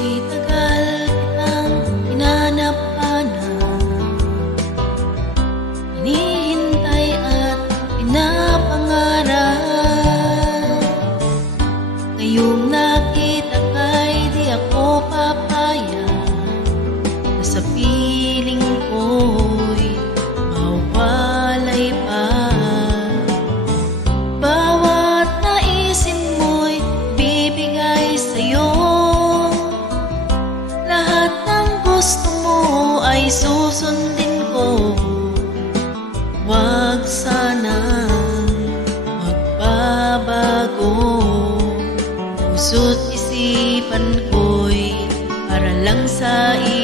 Di tagal kitang hinanap-hanap, hinihintay at pinapangarap. Ngayong nakita ka'y di ako papayag na sa piling ko'y mawalay pa. Bawat naisin mo'y bibigay sa'yo, lahat ng gusto mo ay susundin ko. Huwag sanang magbabago, puso't isipan ko'y para lang sa iyo.